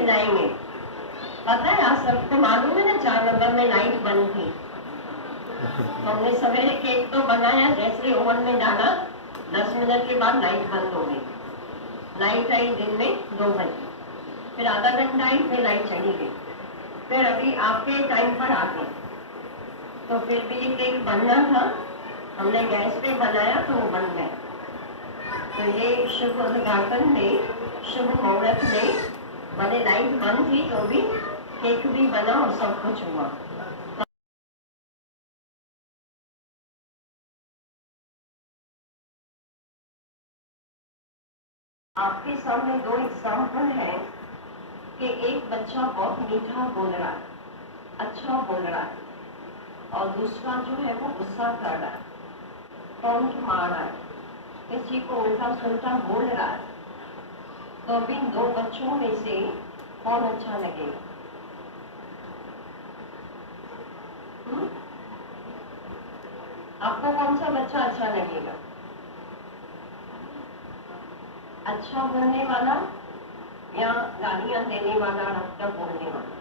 खिलाएंगे। पता है आप सबको मालूम है ना 4 नंबर में लाइट बंद थी। हमने सवेरे केक तो बनाया, जैसे ओवन में डाला 10 मिनट के बाद लाइट बंद हो गई। लाइट आई दिन में 2 बजे, फिर आधा घंटा आई, फिर लाइट चली गई, फिर अभी आपके टाइम पर आ गई। तो फिर भी ये केक बनना था, हमने गैस पे बनाया तो वो बन गया। तो ये शुभ उद्घाटन में, शुभ मुहूर्त में, भले लाइट बंद थी तो भी केक भी बना और सब कुछ हुआ। आपके सामने 2 एग्जाम्पल है कि एक बच्चा बहुत मीठा बोल रहा है, अच्छा बोल रहा है, और दूसरा जो है वो गुस्सा कर रहा है, टॉन्ट मार रहा है, किसी को उल्टा सुल्टा बोल रहा है। तो अब इन 2 बच्चों में से कौन अच्छा लगेगा? आपको कौन सा बच्चा अच्छा लगेगा? अच्छा बोलने वाला या गालियां देने वाला, रफ्ता बोलने वाला?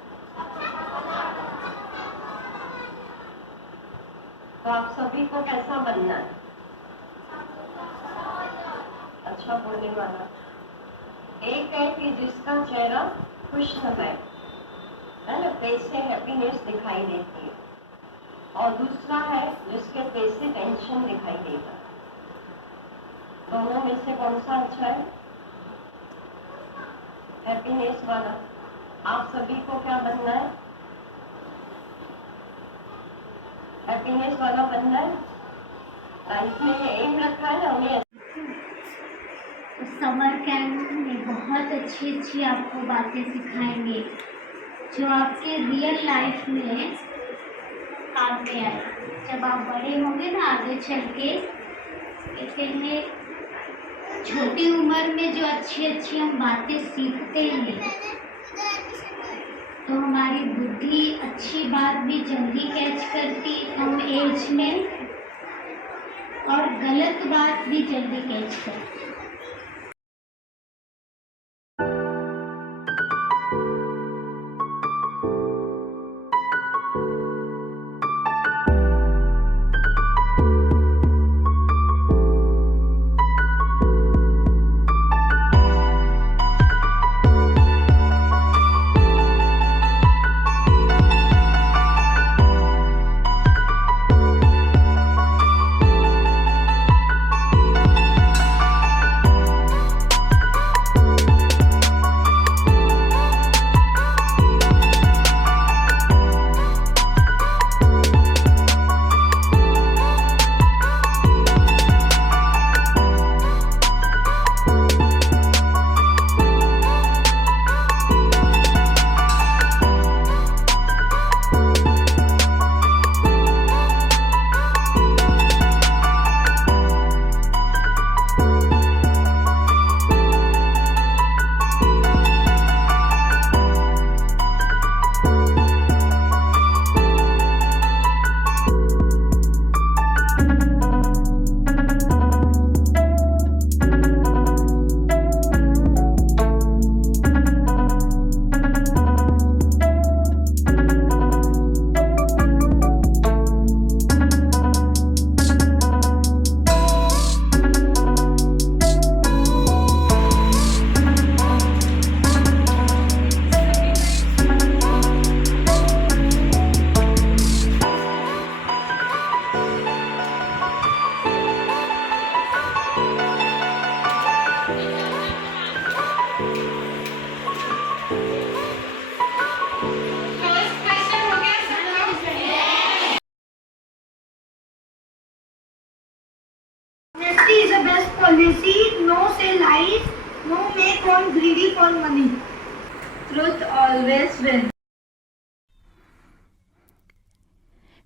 तो आप सभी को कैसा बनना है? अच्छा बोलने वाला। एक है कि जिसका चेहरा खुश है ना, फेस से हैप्पीनेस दिखाई देती है, और दूसरा है जिसके फेस से टेंशन दिखाई देता है। दोनों में से कौन सा अच्छा है? हैप्पीनेस वाला। आप सभी को क्या बनना है? हैप्पीनेस वाला बनना है। लाइफ में एम रखा है ना हमें। समर कैंप में बहुत अच्छी अच्छी आपको बातें सिखाएंगे जो आपके रियल लाइफ में काम में आए। जब आप बड़े होंगे ना आगे चल के, कहते हैं छोटी उम्र में जो अच्छी अच्छी हम बातें सीखते हैं तो हमारी बुद्धि अच्छी बात भी जल्दी कैच करती कम एज में, और गलत बात भी जल्दी कैच करती। Honesty is the best policy. No say lies. No make one greedy for money. Truth always wins.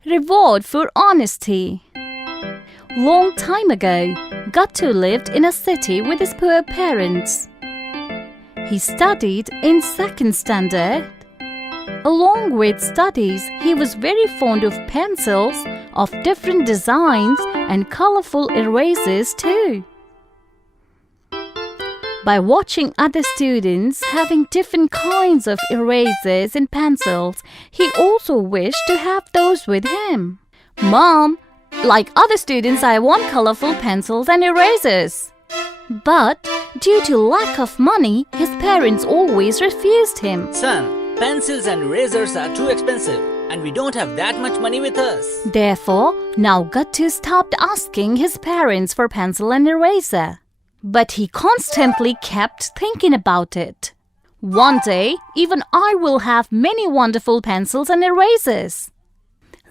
Reward for honesty. Long time ago, Gattu lived in a city with his poor parents. He studied in 2nd standard. Along with studies, he was very fond of pencils of different designs and colorful erasers too. By watching other students having different kinds of erasers and pencils, he also wished to have those with him. Mom, like other students, I want colorful pencils and erasers. But due to lack of money, his parents always refused him. Son, pencils and erasers are too expensive and we don't have that much money with us. Therefore, now Gattu stopped asking his parents for pencil and eraser. But he constantly kept thinking about it. One day, even I will have many wonderful pencils and erasers.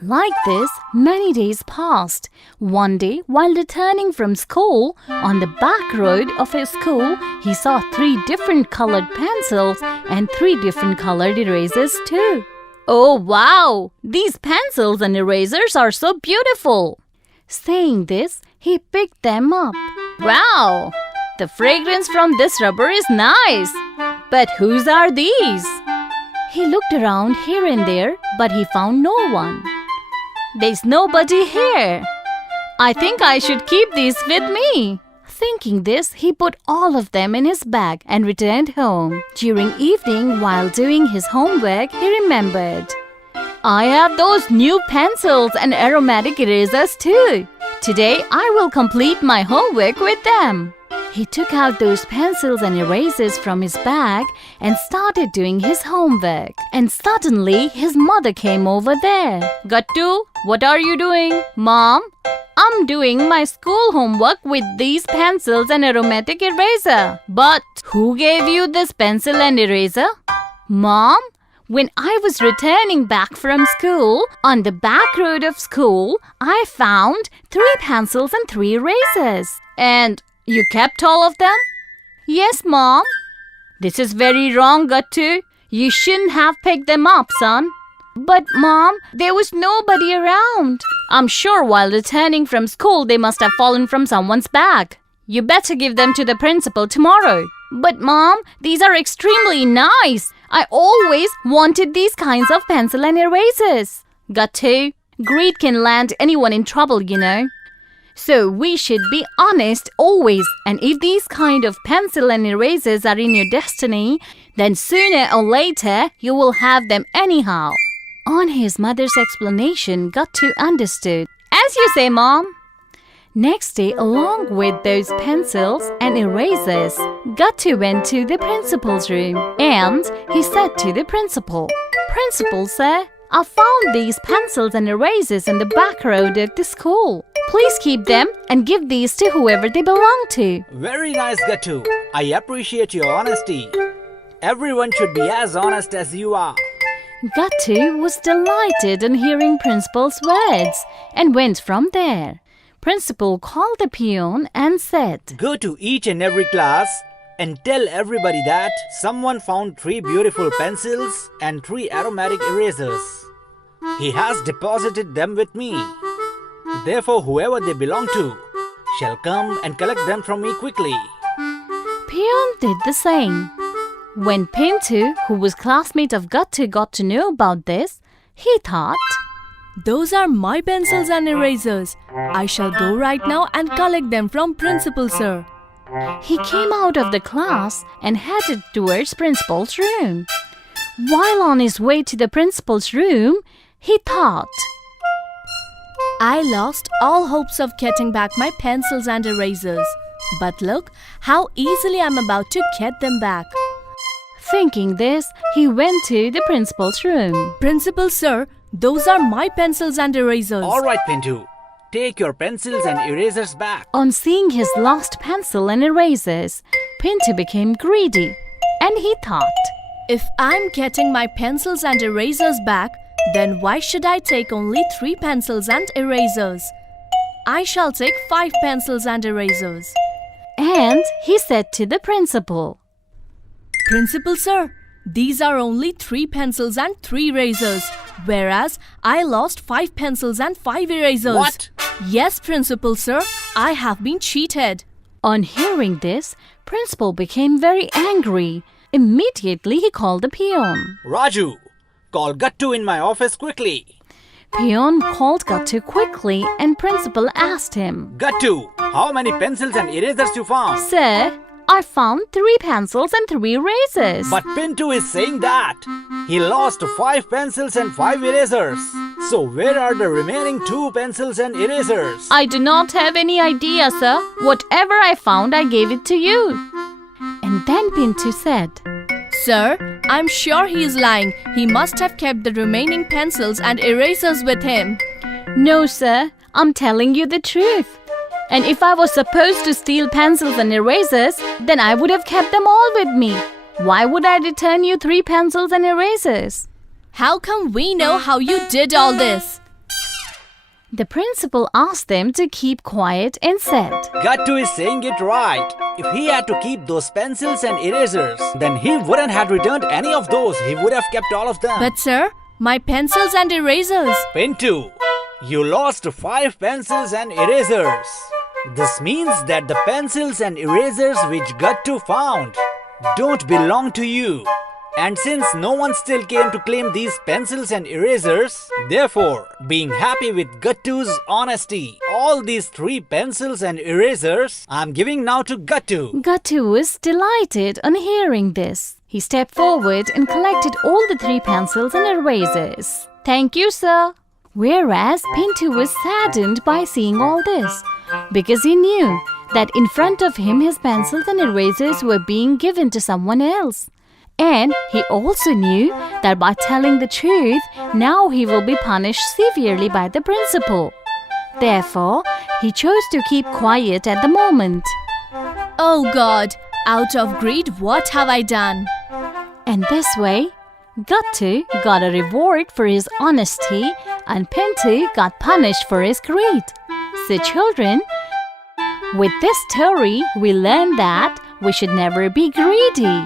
Like this, many days passed. One day, while returning from school, on the back road of his school, he saw 3 different colored pencils and 3 different colored erasers too. Oh wow! These pencils and erasers are so beautiful! Saying this, he picked them up. Wow! The fragrance from this rubber is nice. But whose are these? He looked around here and there, but he found no one. There's nobody here. I think I should keep these with me. Thinking this, he put all of them in his bag and returned home. During evening, while doing his homework, he remembered, I have those new pencils and aromatic erasers too. Today, I will complete my homework with them. He took out those pencils and erasers from his bag and started doing his homework. And suddenly, his mother came over there. Gattu, what are you doing? Mom, I'm doing my school homework with these pencils and aromatic eraser. But who gave you this pencil and eraser? Mom, when I was returning back from school, on the back road of school, I found 3 pencils and 3 erasers. And you kept all of them? Yes, Mom. This is very wrong, Gattu. You shouldn't have picked them up, son. But, Mom, there was nobody around. I'm sure while returning from school, they must have fallen from someone's bag. You better give them to the principal tomorrow. But, Mom, these are extremely nice. I always wanted these kinds of pencil and erasers. Gattu, greed can land anyone in trouble, you know. So we should be honest always, and if these kind of pencil and erasers are in your destiny, then sooner or later you will have them anyhow. On his mother's explanation, Gattu understood. As you say, Mom. Next day, along with those pencils and erasers, Gattu went to the principal's room and he said to the principal, Principal, sir, I found these pencils and erasers in the back road of the school. Please keep them and give these to whoever they belong to. Very nice, Gattu. I appreciate your honesty. Everyone should be as honest as you are. Gattu was delighted on hearing Principal's words and went from there. Principal called the peon and said, Go to each and every class and tell everybody that someone found 3 beautiful pencils and 3 aromatic erasers. He has deposited them with me. Therefore, whoever they belong to shall come and collect them from me quickly. Peon did the same. When Pintu, who was classmate of Gattu, got to know about this, he thought, Those are my pencils and erasers. I shall go right now and collect them from Principal Sir. He came out of the class and headed towards Principal's room. While on his way to the Principal's room, he thought, I lost all hopes of getting back my pencils and erasers. But look how easily I'm about to get them back. Thinking this, he went to the Principal's room. Principal Sir, those are my pencils and erasers. All right, Pintu. Take your pencils and erasers back. On seeing his lost pencil and erasers, Pintu became greedy and he thought, If I'm getting my pencils and erasers back, then why should I take only 3 pencils and erasers? I shall take 5 pencils and erasers. And he said to the principal, Principal Sir, these are only 3 pencils and 3 erasers, whereas I lost 5 pencils and 5 erasers. What? Yes, Principal Sir, I have been cheated. On hearing this, Principal became very angry. Immediately he called the peon. Raju, call Gattu in my office quickly. Peon called Gattu quickly and Principal asked him, Gattu, how many pencils and erasers you found? Sir, I found 3 pencils and 3 erasers. But Pintu is saying that he lost 5 pencils and 5 erasers. So where are the remaining 2 pencils and erasers? I do not have any idea, sir. Whatever I found, I gave it to you. And then Pintu said, Sir, I'm sure he is lying. He must have kept the remaining pencils and erasers with him. No, sir. I'm telling you the truth. And if I was supposed to steal pencils and erasers, then I would have kept them all with me. Why would I return you 3 pencils and erasers? How come we know how you did all this? The principal asked them to keep quiet and said, Gattu is saying it right. If he had to keep those pencils and erasers, then he wouldn't have returned any of those. He would have kept all of them. But sir, my pencils and erasers. Pintu, you lost 5 pencils and erasers. This means that the pencils and erasers which Gattu found don't belong to you. And since no one still came to claim these pencils and erasers, therefore, being happy with Gattu's honesty, all these 3 pencils and erasers I'm giving now to Gattu. Gattu was delighted on hearing this. He stepped forward and collected all the 3 pencils and erasers. Thank you, sir. Whereas Pintu was saddened by seeing all this, because he knew that in front of him his pencils and erasers were being given to someone else. And he also knew that by telling the truth, now he will be punished severely by the principal. Therefore, he chose to keep quiet at the moment. Oh God, out of greed, what have I done? And this way, Gattu got a reward for his honesty and Pintu got punished for his greed. So children, with this story, we learned that we should never be greedy.